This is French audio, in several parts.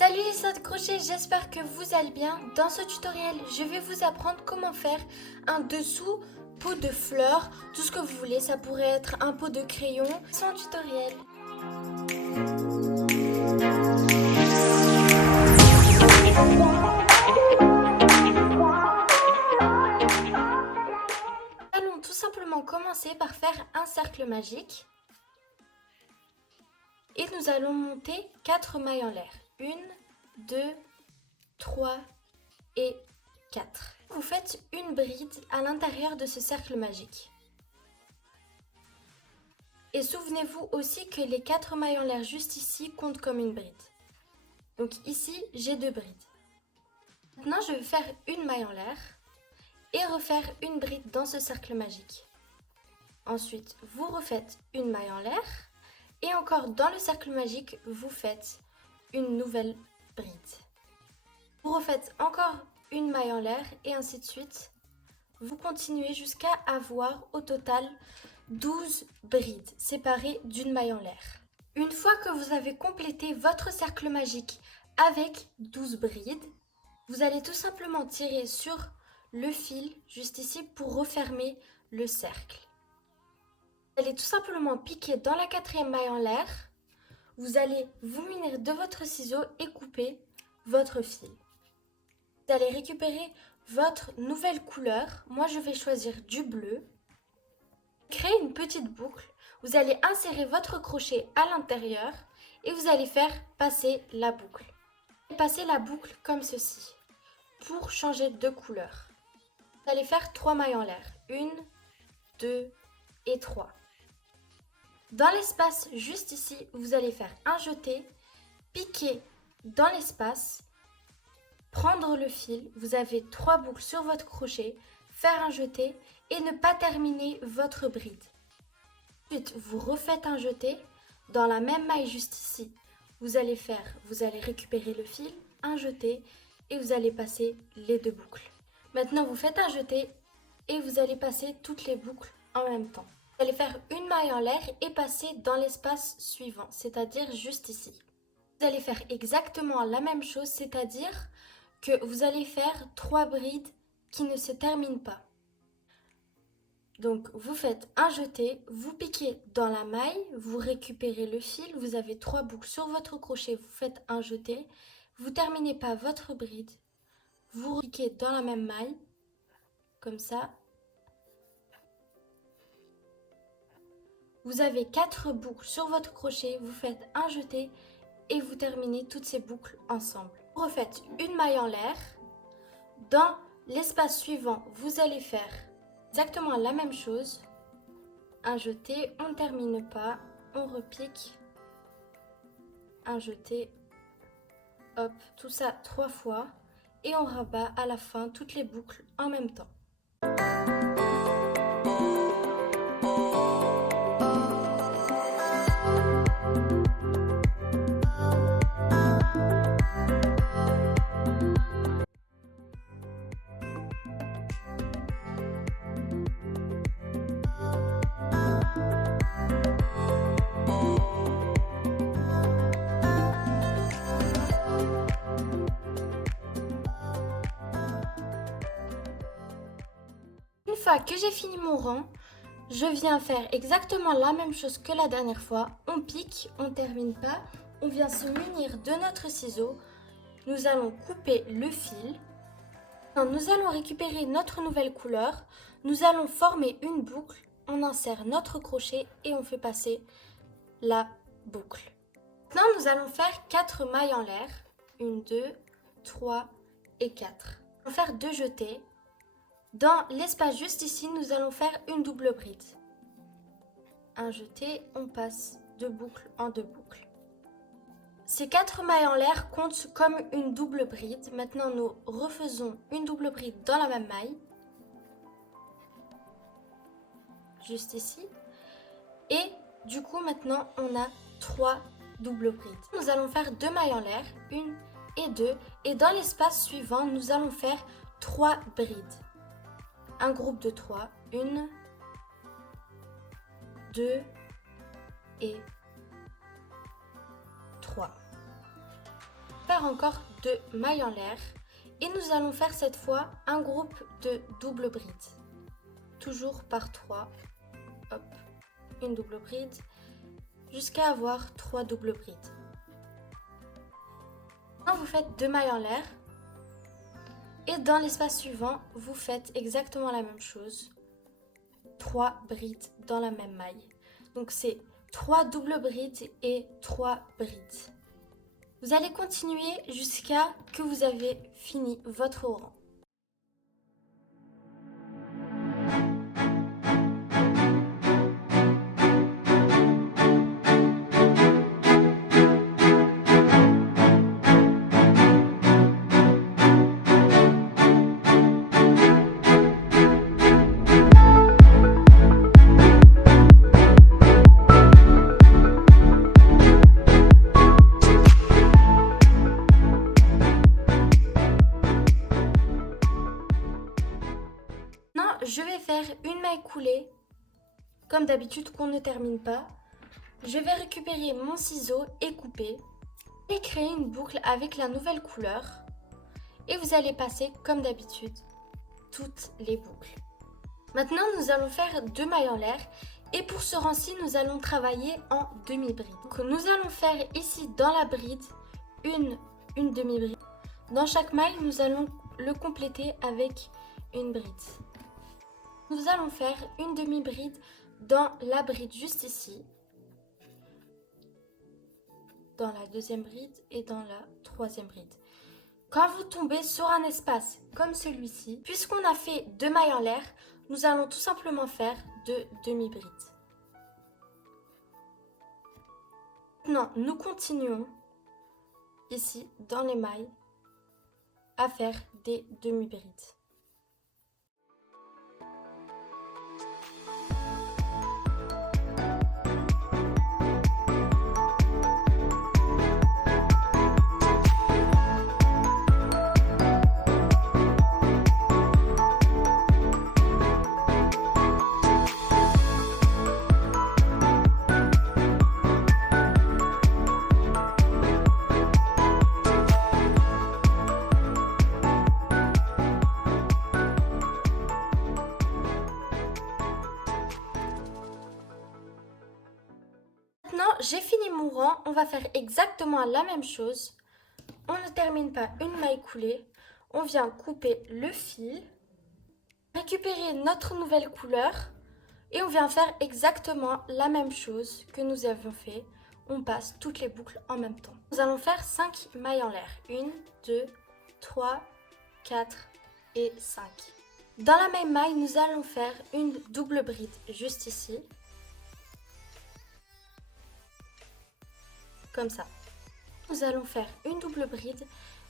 Salut les sauts de crochet, j'espère que vous allez bien. Dans ce tutoriel, je vais vous apprendre comment faire un dessous pot de fleurs. Tout ce que vous voulez, ça pourrait être un pot de crayon. C'est un tutoriel. Allons tout simplement commencer par faire un cercle magique. Et nous allons monter 4 mailles en l'air. 1, 2, 3 et 4. Vous faites une bride à l'intérieur de ce cercle magique. Et souvenez-vous aussi que les 4 mailles en l'air juste ici comptent comme une bride. Donc ici, j'ai 2 brides. Maintenant, je vais faire une maille en l'air et refaire une bride dans ce cercle magique. Ensuite, vous refaites une maille en l'air et encore dans le cercle magique, vous faites une nouvelle bride. Vous refaites encore une maille en l'air et ainsi de suite. Vous continuez jusqu'à avoir au total 12 brides séparées d'une maille en l'air. Une fois que vous avez complété votre cercle magique avec 12 brides, vous allez tout simplement tirer sur le fil juste ici pour refermer le cercle. Vous allez tout simplement piquer dans la 4e maille en l'air. Vous allez vous munir de votre ciseau et couper votre fil. Vous allez récupérer votre nouvelle couleur. Moi, je vais choisir du bleu. Créez une petite boucle. Vous allez insérer votre crochet à l'intérieur et vous allez faire passer la boucle. Passez la boucle comme ceci pour changer de couleur. Vous allez faire 3 mailles en l'air. 1, 2 et 3. Dans l'espace juste ici, vous allez faire un jeté, piquer dans l'espace, prendre le fil, vous avez 3 boucles sur votre crochet, faire un jeté et ne pas terminer votre bride. Ensuite, vous refaites un jeté, dans la même maille juste ici, vous allez récupérer le fil, un jeté et vous allez passer les 2 boucles. Maintenant, vous faites un jeté et vous allez passer toutes les boucles en même temps. Vous allez faire une maille en l'air et passer dans l'espace suivant, c'est-à-dire juste ici. Vous allez faire exactement la même chose, c'est-à-dire que vous allez faire 3 brides qui ne se terminent pas. Donc vous faites un jeté, vous piquez dans la maille, vous récupérez le fil, vous avez 3 boucles sur votre crochet, vous faites un jeté, vous terminez pas votre bride, vous piquez dans la même maille, comme ça. Vous avez 4 boucles sur votre crochet, vous faites un jeté et vous terminez toutes ces boucles ensemble. Vous refaites une maille en l'air. Dans l'espace suivant, vous allez faire exactement la même chose. Un jeté, on ne termine pas, on repique. Un jeté, hop, tout ça 3 fois. Et on rabat à la fin toutes les boucles en même temps. Une fois que j'ai fini mon rang, je viens faire exactement la même chose que la dernière fois. On pique, on ne termine pas, on vient se munir de notre ciseau. Nous allons couper le fil. Nous allons récupérer notre nouvelle couleur. Nous allons former une boucle. On insère notre crochet et on fait passer la boucle. Maintenant, nous allons faire 4 mailles en l'air. 1, 2, 3 et 4. On va faire 2 jetés. Dans l'espace juste ici, nous allons faire une double bride. Un jeté, on passe de boucle en 2 boucles. Ces 4 mailles en l'air comptent comme une double bride. Maintenant, nous refaisons une double bride dans la même maille. Juste ici. Et du coup, maintenant, on a 3 doubles brides. Nous allons faire 2 mailles en l'air, 1 et 2. Et dans l'espace suivant, nous allons faire 3 brides. Un groupe de 3, 1, 2 et 3. faire encore 2 mailles en l'air et nous allons faire cette fois un groupe de double bride. Toujours par 3, hop, une double bride, jusqu'à avoir 3 doubles brides. Maintenant vous faites 2 mailles en l'air et dans l'espace suivant, vous faites exactement la même chose. 3 brides dans la même maille. Donc c'est 3 doubles brides et 3 brides. Vous allez continuer jusqu'à que vous avez fini votre rang. Je vais faire une maille coulée, comme d'habitude qu'on ne termine pas. Je vais récupérer mon ciseau et couper et créer une boucle avec la nouvelle couleur. Et vous allez passer comme d'habitude toutes les boucles. Maintenant nous allons faire 2 mailles en l'air et pour ce rang-ci nous allons travailler en demi-bride. Donc nous allons faire ici dans la bride une demi-bride. Dans chaque maille nous allons le compléter avec une bride. Nous allons faire une demi-bride dans la bride juste ici, dans la deuxième bride et dans la troisième bride. Quand vous tombez sur un espace comme celui-ci, puisqu'on a fait 2 mailles en l'air, nous allons tout simplement faire 2 demi-brides. Maintenant, nous continuons ici dans les mailles à faire des demi-brides. Maintenant, j'ai fini mon rang. On va faire exactement la même chose. On ne termine pas une maille coulée. On vient couper le fil, récupérer notre nouvelle couleur et on vient faire exactement la même chose que nous avions fait. On passe toutes les boucles en même temps. Nous allons faire 5 mailles en l'air. 1, 2, 3, 4 et 5. Dans la même maille, nous allons faire une double bride juste ici. Comme ça. Nous allons faire une double bride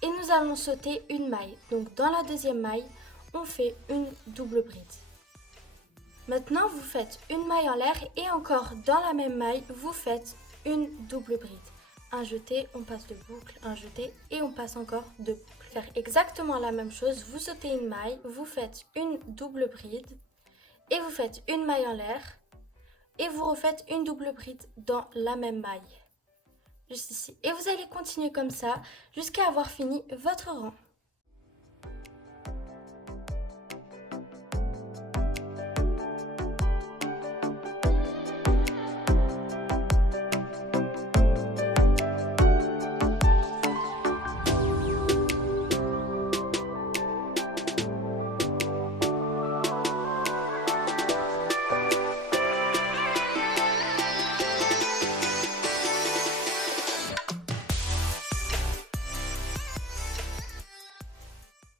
et nous allons sauter une maille. Donc dans la deuxième maille, on fait une double bride. Maintenant, vous faites une maille en l'air et encore dans la même maille, vous faites une double bride. Un jeté, on passe de boucle, un jeté et on passe encore de boucle. Faire exactement la même chose, vous sautez une maille, vous faites une double bride et vous faites une maille en l'air et vous refaites une double bride dans la même maille. Juste ici. Et vous allez continuer comme ça jusqu'à avoir fini votre rang.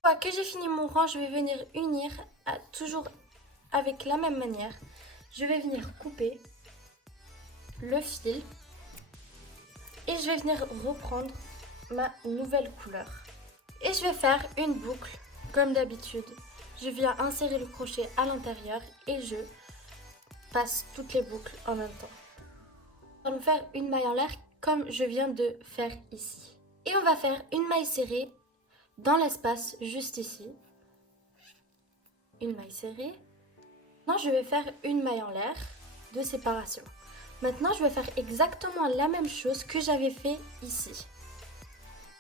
Une fois que j'ai fini mon rang, je vais venir unir toujours avec la même manière. Je vais venir couper le fil et je vais venir reprendre ma nouvelle couleur. Et je vais faire une boucle comme d'habitude. Je viens insérer le crochet à l'intérieur et je passe toutes les boucles en même temps. Nous allons faire une maille en l'air comme je viens de faire ici. Et on va faire une maille serrée dans l'espace juste ici. Une maille serrée. Maintenant, je vais faire une maille en l'air de séparation. Maintenant, je vais faire exactement la même chose que j'avais fait ici.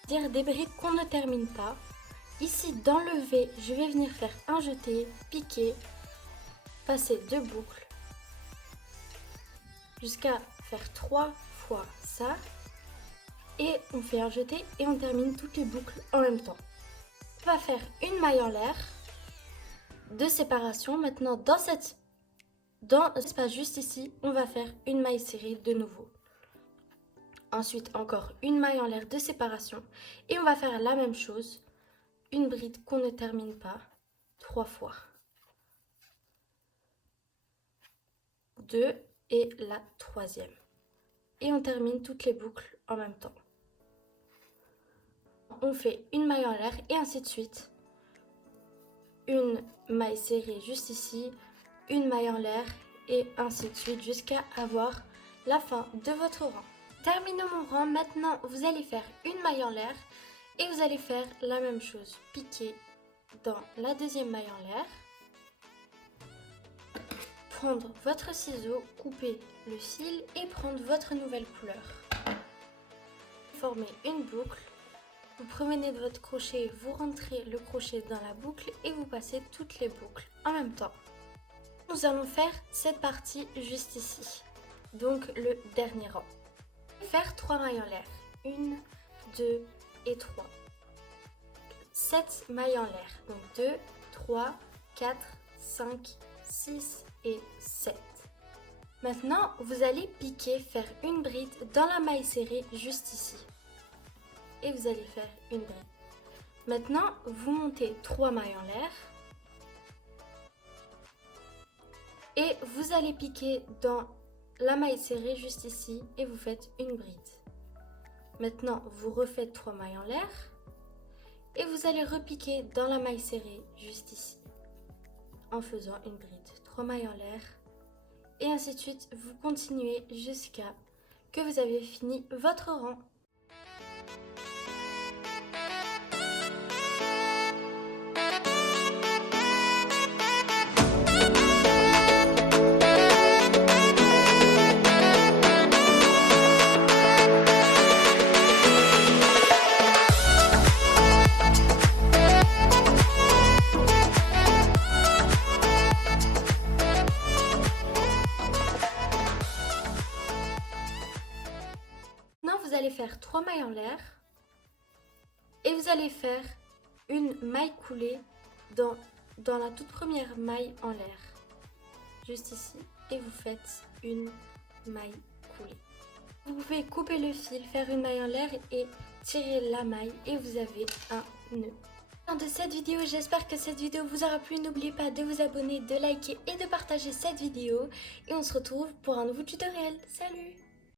Dire des brides qu'on ne termine pas. Ici dans le V, je vais venir faire un jeté, piquer, passer 2 boucles jusqu'à faire 3 fois ça. Et on fait un jeté et on termine toutes les boucles en même temps. On va faire une maille en l'air de séparation. Maintenant dans l'espace juste ici, on va faire une maille serrée de nouveau. Ensuite encore une maille en l'air de séparation et on va faire la même chose, une bride qu'on ne termine pas 3 fois. 2 et la troisième. Et on termine toutes les boucles en même temps. On fait une maille en l'air et ainsi de suite. Une maille serrée juste ici, une maille en l'air et ainsi de suite jusqu'à avoir la fin de votre rang. Terminons mon rang, maintenant vous allez faire une maille en l'air et vous allez faire la même chose, piquer dans la deuxième maille en l'air, prendre votre ciseau, couper le fil et prendre votre nouvelle couleur. Formez une boucle, vous promenez de votre crochet, vous rentrez le crochet dans la boucle et vous passez toutes les boucles en même temps. Nous allons faire cette partie juste ici, donc le dernier rang. Faire 3 mailles en l'air, 1, 2 et 3. 7 mailles en l'air, donc 2, 3, 4, 5, 6 et 7. Maintenant, vous allez piquer, faire une bride dans la maille serrée juste ici. Et vous allez faire une bride. Maintenant, vous montez 3 mailles en l'air. Et vous allez piquer dans la maille serrée juste ici et vous faites une bride. Maintenant, vous refaites 3 mailles en l'air et vous allez repiquer dans la maille serrée juste ici en faisant une bride. 3 mailles en l'air et ainsi de suite. Vous continuez jusqu'à que vous avez fini votre rang. Vous allez faire 3 mailles en l'air et vous allez faire une maille coulée dans la toute première maille en l'air, juste ici, et vous faites une maille coulée. Vous pouvez couper le fil, faire une maille en l'air et tirer la maille et vous avez un nœud. Fin de cette vidéo, j'espère que cette vidéo vous aura plu. N'oubliez pas de vous abonner, de liker et de partager cette vidéo et on se retrouve pour un nouveau tutoriel. Salut!